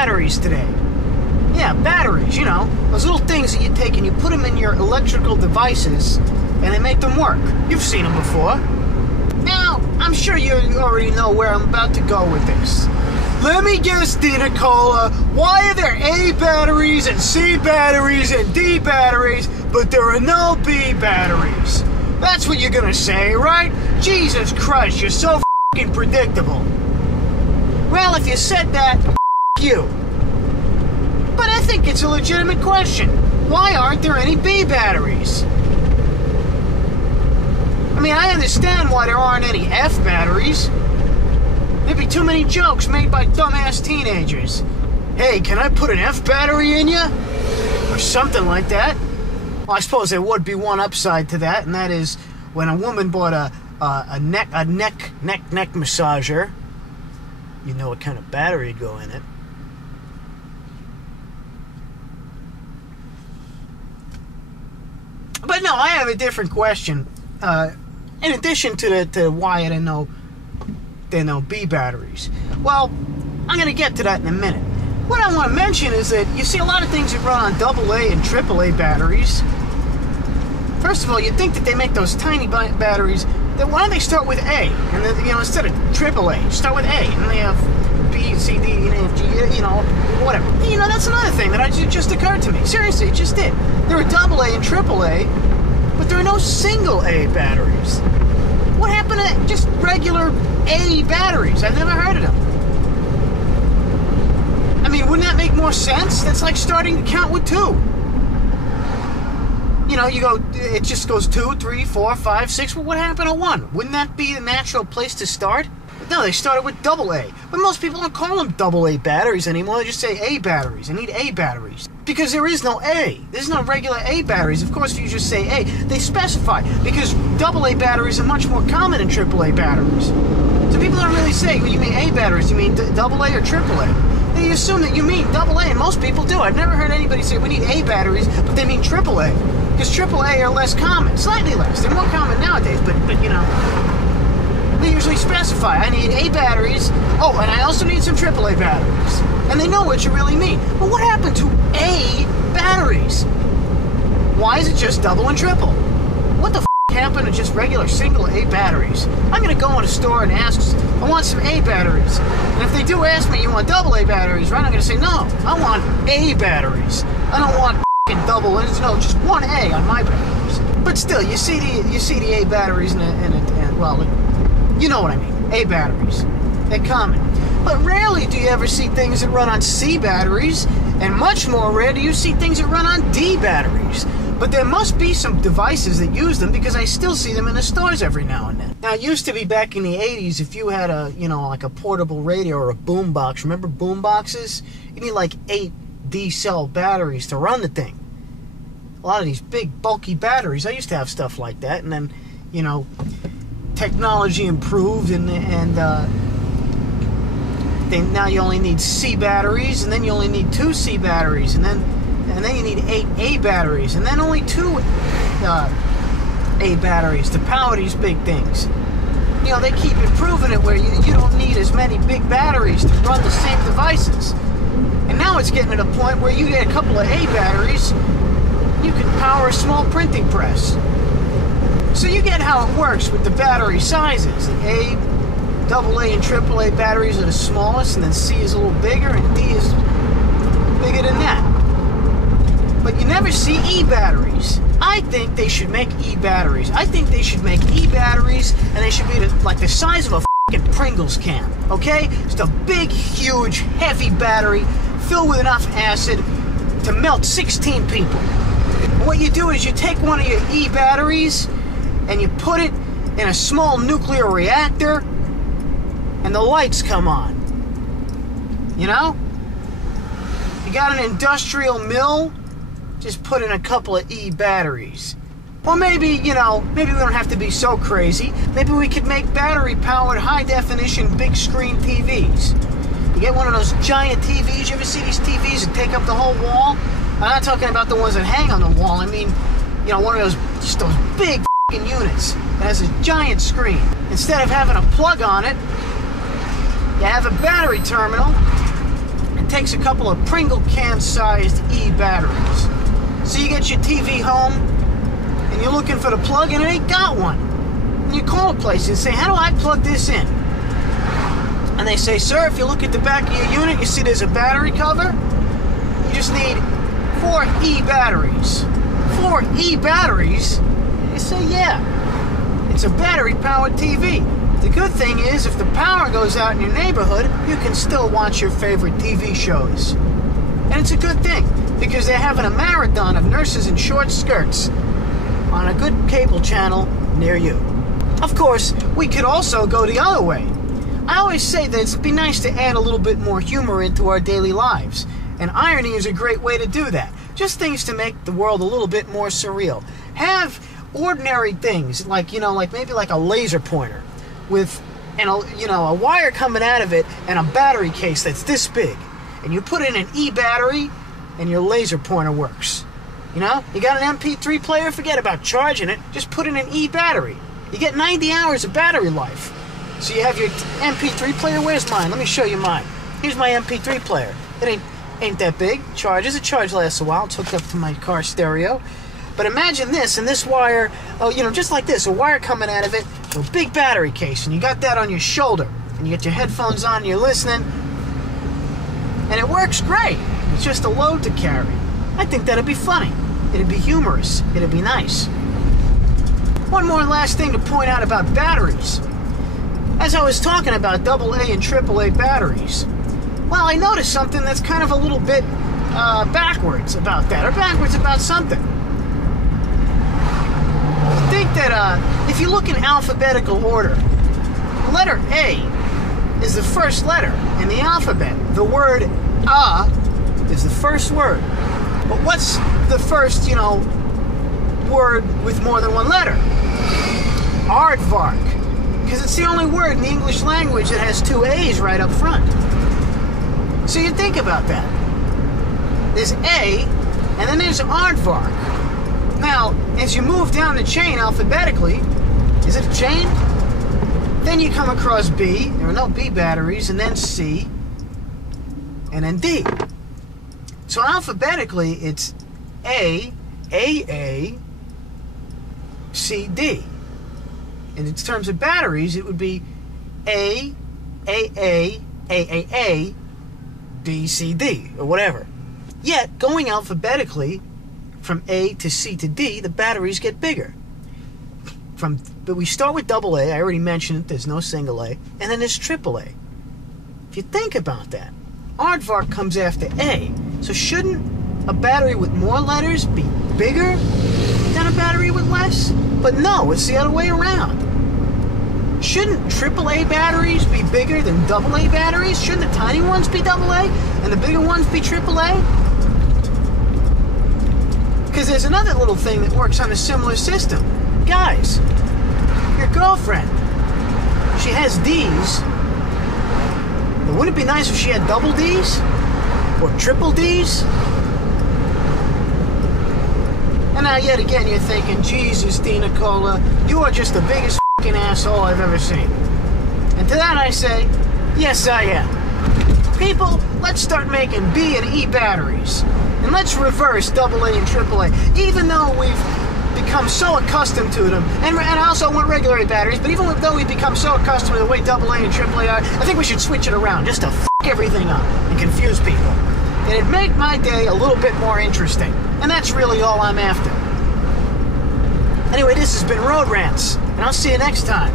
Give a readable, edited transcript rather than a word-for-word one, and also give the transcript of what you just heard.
batteries today. Yeah, batteries, you know, those little things that you take and you put them in your electrical devices and they make them work. You've seen them before. Now, I'm sure you already know where I'm about to go with this. Let me guess, Dina Cola, why are there A batteries and C batteries and D batteries, but there are no B batteries? That's what you're gonna say, right? Jesus Christ, you're so f***ing predictable. Well, if you said that, f*** you. But I think it's a legitimate question. Why aren't there any B batteries? I mean, I understand why there aren't any F batteries. There'd be too many jokes made by dumbass teenagers. Hey, can I put an F battery in you? Or something like that. Well, I suppose there would be one upside to that, and that is when a woman bought a neck massager, you know what kind of battery would go in it. But no, I have a different question. In addition to why there are no B batteries. Well, I'm going to get to that in a minute. What I want to mention is that you see a lot of things that run on AA and AAA batteries. First of all, you'd think that they make those tiny batteries. Why don't they start with A? And then, you know, instead of AAA, start with A. And they have B, C, D, and F, G, you know, whatever. You know, that's another thing that just occurred to me. Seriously, it just did. There are AA and AAA, but there are no single A batteries. What happened to just regular A batteries? I've never heard of them. I mean, wouldn't that make more sense? That's like starting to count with 2. You know, you go, it just goes 2, 3, 4, 5, 6. Well, what happened to 1? Wouldn't that be the natural place to start? But no, they started with AA. But most people don't call them AA batteries anymore. They just say A batteries. They need A batteries. Because there is no A. There's no regular A batteries. Of course, if you just say A, they specify. Because AA batteries are much more common than AAA batteries. So people don't really say, well, you mean A batteries, you mean AA or AAA. They assume that you mean AA, and most people do. I've never heard anybody say we need A batteries, but they mean AAA. Because AAA are less common. Slightly less. They're more common nowadays, but you know. They usually specify, I need A batteries, oh, and I also need some AAA batteries. And they know what you really mean. But what happened to A batteries? Why is it just double and triple? What the f*** happened to just regular single A batteries? I'm going to go in a store and ask, I want some A batteries. And if they do ask me, you want AA batteries, right? I'm going to say, no, I want A batteries. I don't want f***ing double, no, just one A on my batteries. But still, you see the A batteries and well, you know what I mean. A batteries. They're common. But rarely do you ever see things that run on C batteries, and much more rare do you see things that run on D batteries. But there must be some devices that use them, because I still see them in the stores every now and then. Now, it used to be back in the 80s, if you had a, you know, like a portable radio or a boom box, remember boom boxes? You need like 8 D-cell batteries to run the thing. A lot of these big, bulky batteries. I used to have stuff like that, and then, you know, technology improved, and now you only need C batteries, and then you only need 2 C batteries, and then you need 8 A batteries, and then only 2 A batteries to power these big things. You know, they keep improving it where you don't need as many big batteries to run the same devices. And now it's getting to the point where you get a couple of A batteries, you can power a small printing press. So you get how it works with the battery sizes. The A, AA, and AAA batteries are the smallest, and then C is a little bigger, and D is bigger than that. But you never see E batteries. I think they should make E batteries. I think they should make E batteries, and they should be like the size of a f***ing Pringles can, okay? Just a big, huge, heavy battery filled with enough acid to melt 16 people. And what you do is you take one of your E batteries, and you put it in a small nuclear reactor, and the lights come on. You know? You got an industrial mill, just put in a couple of E batteries. Or maybe, you know, maybe we don't have to be so crazy. Maybe we could make battery-powered, high-definition, big-screen TVs. You get one of those giant TVs. You ever see these TVs that take up the whole wall? I'm not talking about the ones that hang on the wall. I mean, you know, one of those, just those big units that has a giant screen. Instead of having a plug on it, you have a battery terminal, and takes a couple of Pringle can-sized E-batteries. So you get your TV home, and you're looking for the plug, and it ain't got one. And you call a place and say, how do I plug this in? And they say, sir, if you look at the back of your unit, you see there's a battery cover. You just need 4 E-batteries. 4 E-batteries? You say, yeah. It's a battery-powered TV. The good thing is, if the power goes out in your neighborhood, you can still watch your favorite TV shows. And it's a good thing, because they're having a marathon of nurses in short skirts on a good cable channel near you. Of course, we could also go the other way. I always say that it'd be nice to add a little bit more humor into our daily lives. And irony is a great way to do that. Just things to make the world a little bit more surreal. Have ordinary things, like, maybe like a laser pointer with, a wire coming out of it and a battery case that's this big. And you put in an E-battery and your laser pointer works. You got an MP3 player, forget about charging it, just put in an E-battery. You get 90 hours of battery life. So you have your MP3 player. Where's mine? Let me show you mine. Here's my MP3 player. It ain't that big. Charges. The charge lasts a while. It's hooked up to my car stereo. But imagine this, and this wire, just like this, a wire coming out of it, a big battery case, and you got that on your shoulder, and you get your headphones on, and you're listening, and it works great. It's just a load to carry. I think that'd be funny. It'd be humorous. It'd be nice. One more last thing to point out about batteries. As I was talking about AA and AAA batteries, well, I noticed something that's kind of a little bit backwards about that, or backwards about something. I think that if you look in alphabetical order, letter A is the first letter in the alphabet. The word is the first word. But what's the first, word with more than one letter? Aardvark. Because it's the only word in the English language that has 2 A's right up front. So you think about that. There's A, and then there's aardvark. Now, as you move down the chain alphabetically, is it a chain? Then you come across B, there are no B batteries, and then C, and then D. So alphabetically, it's A, C, D. And in terms of batteries, it would be A, B, C, D, or whatever. Yet, going alphabetically, from A to C to D, the batteries get bigger. But we start with AA, I already mentioned it, there's no single A, and then there's AAA. If you think about that, aardvark comes after A, so shouldn't a battery with more letters be bigger than a battery with less? But no, it's the other way around. Shouldn't AAA batteries be bigger than AA batteries? Shouldn't the tiny ones be AA and the bigger ones be AAA? Because there's another little thing that works on a similar system. Guys, your girlfriend, she has D's, but wouldn't it be nice if she had double D's? Or triple D's? And now yet again you're thinking, Jesus, Dina Cola, you are just the biggest f***ing asshole I've ever seen. And to that I say, yes I am. People, let's start making B and E batteries. And let's reverse AA and AAA. Even though we've become so accustomed to them, and I also want regular A batteries, but even though we've become so accustomed to the way AA and AAA are, I think we should switch it around just to f*** everything up and confuse people. And it'd make my day a little bit more interesting. And that's really all I'm after. Anyway, this has been Road Rants, and I'll see you next time.